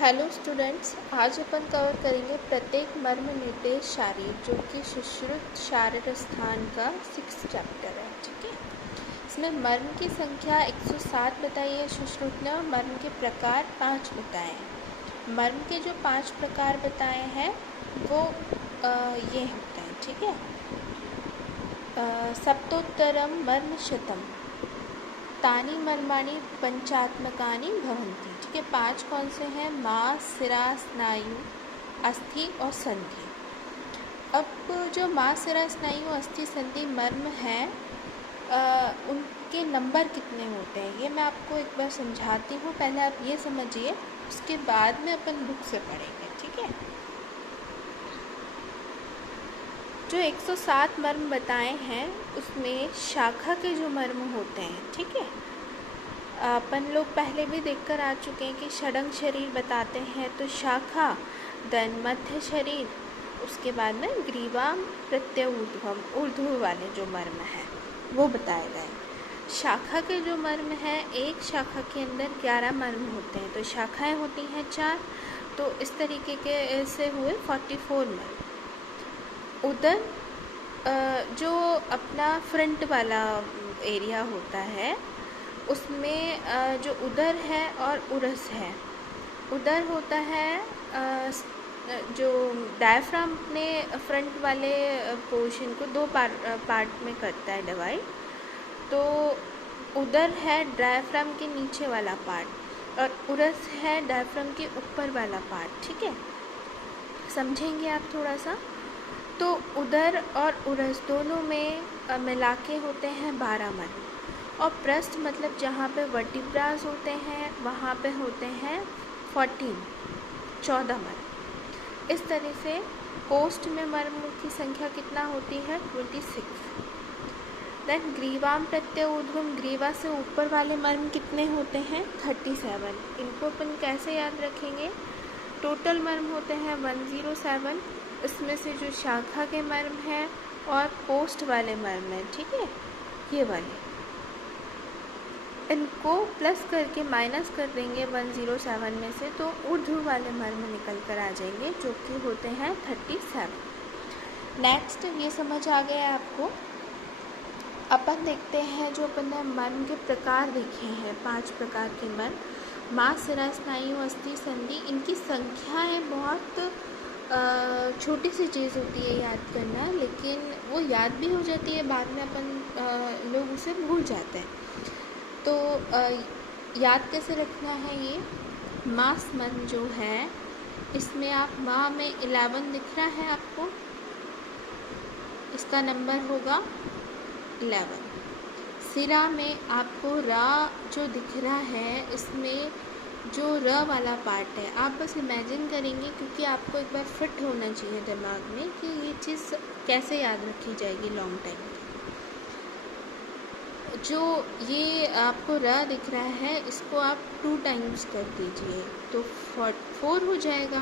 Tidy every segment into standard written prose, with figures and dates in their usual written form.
Hello students, आज अपन cover करेंगे प्रत्येक मर्म निर्देश शारीर जो कि सुश्रुत शारीर स्थान का 6 चैप्टर है। ठीक है, इसमें मर्म की संख्या 107 बताई है सुश्रुत ने और मर्म के प्रकार 5 बताए हैं। मर्म के जो 5 प्रकार बताए हैं वो ये होते हैं। ठीक है, सप्तोत्तरम मर्म शतम, तानि मर्माणि पंचात्मकानि भवन्ति। ठीक है, 5 कौन से हैं? मांस, सिरा, स्नायु, अस्थि और संधि। अब जो मांस, सिरा, स्नायु, अस्थि, संधि मर्म हैं उनके नंबर कितने होते हैं ये मैं आपको एक बार समझाती हूँ। पहले आप ये समझिए, उसके बाद में अपन बुक से पढ़ेंगे। ठीक है, जो 107 मर्म बताए हैं उसमें शाखा के जो मर्म होते हैं, ठीक है, अपन लोग पहले भी देखकर आ चुके हैं कि षडंग शरीर बताते हैं तो शाखा, देन मध्य शरीर, उसके बाद में ग्रीवा, प्रत्यय, ऊर्ध्वम, ऊर्ध्व वाले जो मर्म हैं वो बताए गए। शाखा के जो मर्म हैं, एक शाखा के अंदर 11 मर्म होते हैं तो शाखाएं होती हैं 4, तो इस तरीके के से हुए 44 मर्म। उदर जो अपना फ्रंट वाला एरिया होता है उसमें जो उदर है और उरस है। उदर होता है जो डायफ्राम अपने फ्रंट वाले पोर्शन को 2 पार्ट में करता है डिवाइड, तो उदर है डायफ्राम के नीचे वाला पार्ट और उरस है डायफ्राम के ऊपर वाला पार्ट। ठीक है, समझेंगे आप थोड़ा सा। तो उदर और उरस दोनों में मिला के होते हैं 12 मर्म, और पृष्ठ मतलब जहाँ पे वर्टिब्रास होते हैं वहाँ पे होते हैं 14 मर्म। इस तरह से कोष्ठ में मर्म की संख्या कितना होती है? 26। देन ग्रीवाम प्रत्यय ऊर्ध्वम, ग्रीवा से ऊपर वाले मर्म कितने होते हैं? 37। इनको अपन कैसे याद रखेंगे? टोटल मर्म होते हैं 107, इसमें से जो शाखा के मर्म हैं और कोष्ठ वाले मर्म हैं, ठीक है, ये वाले, इनको प्लस करके माइनस कर देंगे 107 में से, तो ऊर्ध्व वाले मर्म निकल कर आ जाएंगे जो कि होते हैं 37। नेक्स्ट, ये समझ आ गया आपको। अपन देखते हैं जो अपन ने मर्म के प्रकार देखे हैं, 5 प्रकार के मर्म, मांस, सिरा, स्नायु, अस्थि, संधि। इनकी संख्याएं बहुत छोटी सी चीज़ होती है याद करना, लेकिन वो याद भी हो जाती है, बाद में अपन लोग उसे भूल जाते हैं। तो याद कैसे रखना है? ये मास मर्म जो है इसमें आप माँ में 11 दिख रहा है आपको, इसका नंबर होगा 11। सिरा में आपको रा जो दिख रहा है, इसमें जो र वाला पार्ट है, आप बस इमेजिन करेंगे क्योंकि आपको एक बार फिट होना चाहिए दिमाग में कि ये चीज़ कैसे याद रखी जाएगी लॉन्ग टाइम के। जो ये आपको र दिख रहा है इसको आप 2 टाइम्स कर दीजिए तो 4 हो जाएगा।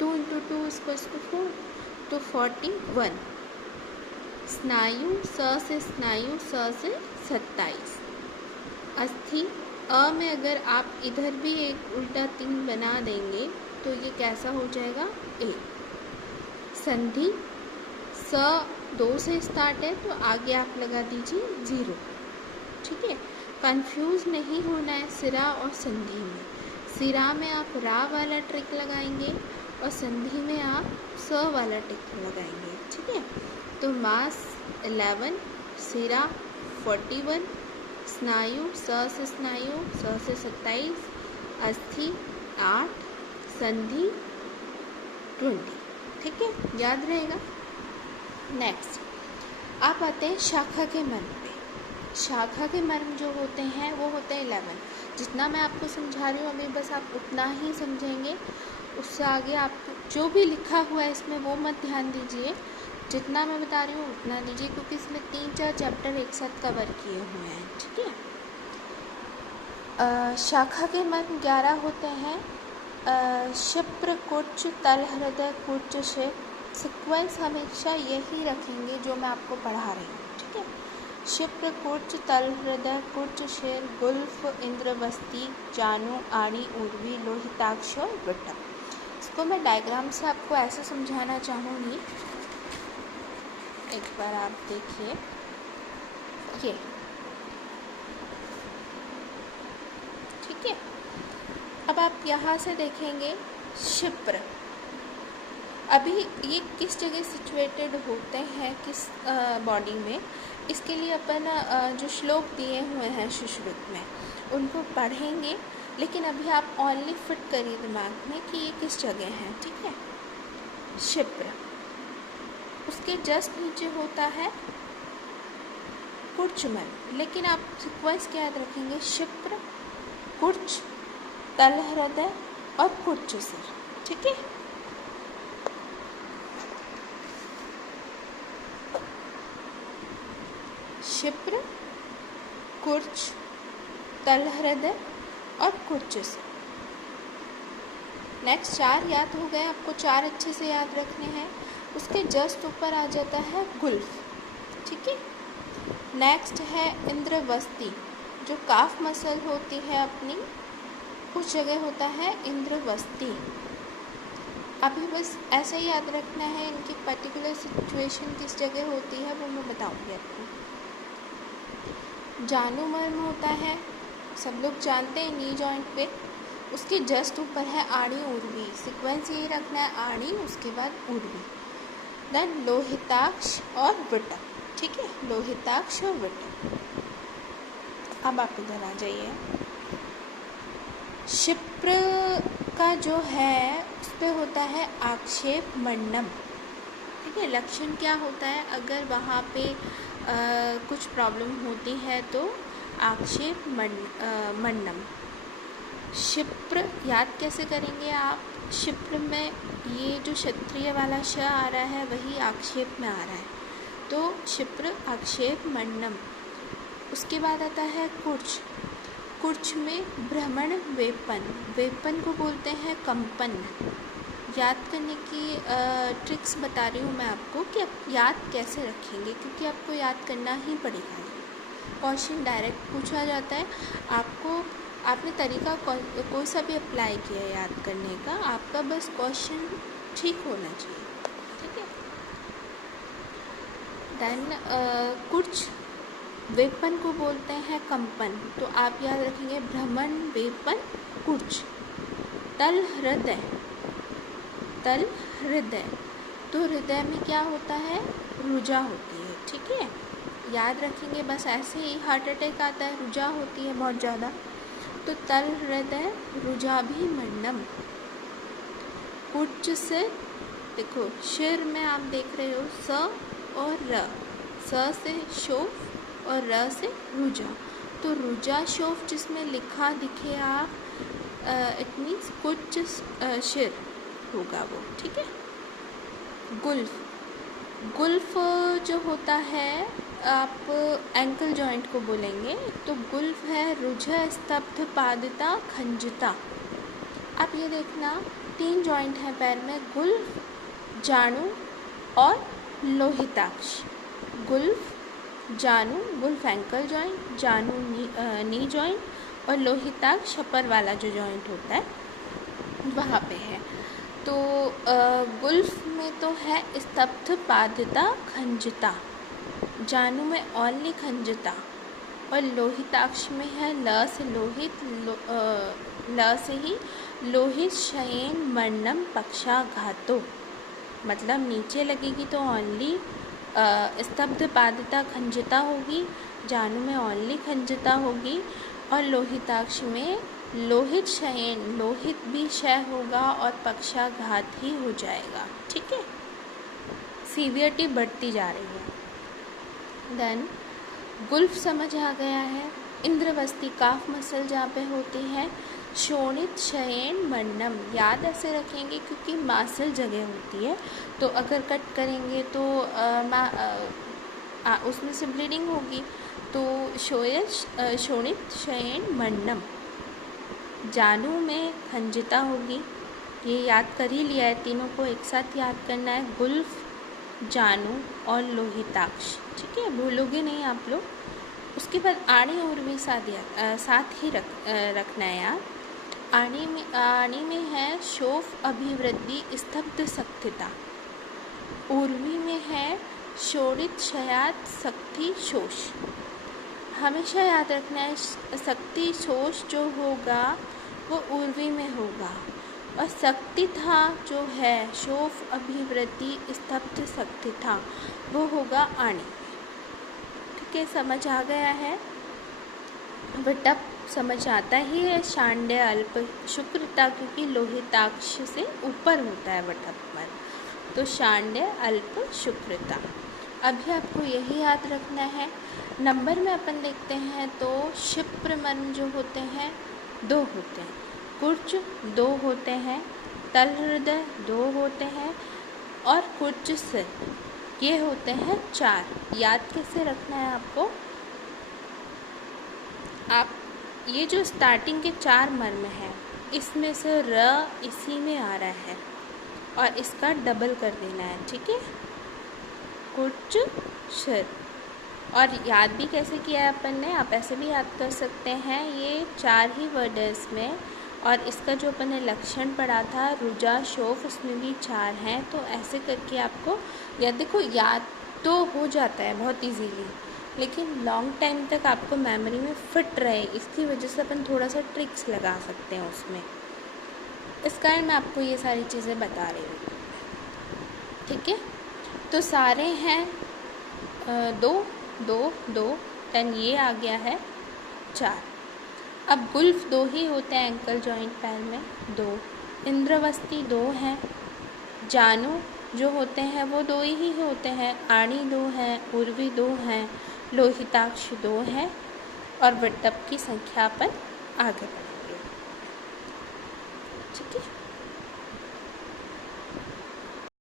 2 × 2 = 4, तो 41। स्नायु, स से स्नायु, स से 27। अस्थि, अ में अगर आप इधर भी एक उल्टा 3 बना देंगे तो ये कैसा हो जाएगा? 1। संधि, स 2 से स्टार्ट है तो आगे आप लगा दीजिए 0। ठीक है, कंफ्यूज नहीं होना है सिरा और संधि में। सिरा में आप रा वाला ट्रिक लगाएंगे और संधि में आप स वाला ट्रिक लगाएंगे। ठीक है, तो मास 11, सिरा 41, स्नायु, स से स्नायु, स से 27, अस्थि 8, संधि 20। ठीक है, याद रहेगा। नेक्स्ट, आप आते हैं शाखा के मर्म पे। शाखा के मर्म जो होते हैं वो होते हैं 11। जितना मैं आपको समझा रही हूँ अभी बस आप उतना ही समझेंगे, उससे आगे आप जो भी लिखा हुआ है इसमें वो मत ध्यान दीजिए, जितना मैं बता रही हूँ उतना दीजिए, क्योंकि इसमें 3-4 चैप्टर एक साथ कवर किए हुए हैं। ठीक है, शाखा के मर्म 11 होते हैं। क्षिप्र, कुच, तल, हृदय, कुच, शिव। सीक्वेंस हमेशा यही रखेंगे जो मैं आपको पढ़ा रही हूँ। ठीक है, शिप्र कुर्च तल हृदय कुर्च शेर गुल्फ इंद्रवस्ती जानू आड़ी उर्वी लोहिताक्ष और विट्ठल। इसको मैं डायग्राम से आपको ऐसे समझाना चाहूँगी, एक बार आप देखिए। ये ठीक है। अब आप यहाँ से देखेंगे शिप्र, अभी ये किस जगह सिचुएटेड होते हैं, किस बॉडी में, इसके लिए अपन जो श्लोक दिए हुए हैं सुश्रुत में उनको पढ़ेंगे, लेकिन अभी आप ओनली फिट करिए दिमाग में कि ये किस जगह है। ठीक है, शिप्र, उसके जस्ट नीचे होता है कुर्चमल, लेकिन आप सीक्वेंस क्या याद रखेंगे, शिप्र कुर्च तल हृदय और कुर्च सिर। ठीक है, शिप्र कुर्च तल हृदय और कुर्च सिर। नेक्स्ट 4 याद हो गए आपको, 4 अच्छे से याद रखने हैं। उसके जस्ट ऊपर आ जाता है गुल्फ। ठीक है, नेक्स्ट है इंद्रवस्ती, जो काफ मसल होती है अपनी, उस जगह होता है इंद्रवस्ती। अभी बस ऐसे ही याद रखना है, इनकी पर्टिकुलर सिचुएशन किस जगह होती है वो मैं बताऊंगी आपको। जानू मर्म होता है, सब लोग जानते हैं, नी जॉइंट पे, उसके जस्ट ऊपर है आड़ी उर्वी। सीक्वेंस यही रखना है, आड़ी उसके बाद उर्वी, देन लोहिताक्ष और विट्ठल। ठीक है, लोहिताक्ष और विट्ठल। अब आप इधर आ जाइए। शिप्र का जो है उस पर होता है आक्षेप मंडम। ठीक है, लक्षण क्या होता है, अगर वहाँ पे कुछ प्रॉब्लम होती है तो आक्षेप मंडम। शिप्र याद कैसे करेंगे आप, शिप्र में ये जो क्षत्रिय वाला श आ रहा है वही आक्षेप में आ रहा है, तो शिप्र आक्षेप मंडम। उसके बाद आता है कुर्च, कुर्च में भ्रमण वेपन, वेपन को बोलते हैं कंपन। याद करने की ट्रिक्स बता रही हूँ मैं आपको कि आप याद कैसे रखेंगे, क्योंकि आपको याद करना ही पड़ेगा। क्वेश्चन डायरेक्ट पूछा जाता है आपको, आपने तरीका कोई सा भी अप्लाई किया है याद करने का, आपका बस क्वेश्चन ठीक होना चाहिए। ठीक है, देन कुछ वेपन को बोलते हैं कंपन, तो आप याद रखेंगे भ्रमण वेपन कुर्च। तल हृदय, तल हृदय, तो हृदय में क्या होता है, रुजा होती है। ठीक है, याद रखेंगे, बस ऐसे ही हार्ट अटैक आता है, रुजा होती है बहुत ज़्यादा, तो तल हृदय रुजा भी मंडम। कुर्च से देखो, शिर में आप देख रहे हो स और र, स से शोफ और र से रुजा, तो रुजा शोफ जिसमें लिखा दिखे आप, इट मीन्स कुछ शिर होगा वो। ठीक है, गुल्फ, गुल्फ जो होता है आप एंकल जॉइंट को बोलेंगे, तो गुल्फ है रुझ स्तब्ध पादिता खंजिता। आप ये देखना 3 जॉइंट हैं पैर में, गुल्फ, जानू और लोहिताक्ष। गुल्फ, जानू, गुल्फ एंकल जॉइंट, जानू नी जॉइंट और लोहिताक्ष अपर वाला जो जॉइंट होता है वहाँ पे है। तो गुल्फ में तो है स्तब्ध पादिता खंजिता, जानू में ओनली खंजिता, और लोहिताक्ष में है ल से लोहित, ल से ही लोहित शयन मर्णम पक्षाघातो, मतलब नीचे लगेगी तो ओनली स्तब्ध पादिता खंजिता होगी, जानू में ओनली खंजिता होगी, और लोहिताक्ष में लोहित शयन, लोहित भी क्षय होगा और पक्षाघात ही हो जाएगा। ठीक है, सीवियरिटी बढ़ती जा रही है। देन गुल्फ समझ आ गया है, इंद्रवस्ती काफ मसल जहाँ पे होती है, शोणित शयन मर्णम, याद ऐसे रखेंगे क्योंकि मासल जगह होती है, तो अगर कट करेंगे तो उसमें से ब्लीडिंग होगी, तो शोणित शयन मर्णम। जानू में खंजिता होगी, ये याद कर ही लिया है, तीनों को एक साथ याद करना है। गुल्फ, जानू और लोहिताक्ष। ठीक है, भूलोगे नहीं आप लोग। उसके बाद आणी उर्वी साथ ही रखना है यार। आणी में है शोफ अभिवृद्धि स्तब्ध शक्तिता। उर्वी में है शोणित शयात शक्ति शोष। हमेशा याद रखना है शक्ति शोष जो होगा वो उर्वी में होगा, और शक्ति था जो है शोफ अभिवृद्धि स्तब्ध शक्ति था वो होगा आणी। ठीक है, समझ आ गया है। वटप समझ आता ही है। शांड्य अल्प शुक्रता, क्योंकि लोहिताक्ष से ऊपर होता है वटप पर, तो शांड्य अल्प शुक्रता। अभी आपको यही याद रखना है। नंबर में अपन देखते हैं तो क्षिप्र मर्म जो होते हैं 2 होते हैं, कुर्च 2 होते हैं, तल हृदय 2 होते हैं, और कुर्च सिर ये होते हैं 4। याद कैसे रखना है आपको, आप ये जो स्टार्टिंग के 4 मर्म हैं इसमें से र इसी में आ रहा है और इसका डबल कर देना है। ठीक है, कुर्च शिर। और याद भी कैसे किया है अपन ने, आप ऐसे भी याद कर सकते हैं। ये 4 ही वर्ड है इसमें, और इसका जो अपन ने लक्षण पढ़ा था रुजा शोफ उसमें भी 4 हैं। तो ऐसे करके आपको याद, देखो याद तो हो जाता है बहुत इजीली, लेकिन लॉन्ग टाइम तक आपको मेमोरी में फिट रहे इसकी वजह से अपन थोड़ा सा ट्रिक्स लगा सकते हैं उसमें। इस कारण मैं आपको ये सारी चीज़ें बता रही हूँ। ठीक है, तो सारे हैं 2 2 2, देन ये आ गया है 4। अब गुल्फ 2 ही होते हैं एंकल जॉइंट पैर में 2, इंद्रवस्ती 2 हैं, जानू जो होते हैं वो 2 ही होते हैं, आणी 2 हैं, उर्वी 2 हैं, लोहिताक्ष 2 हैं, और वटप की संख्या अपन आगे बढ़ेंगे। ठीक है।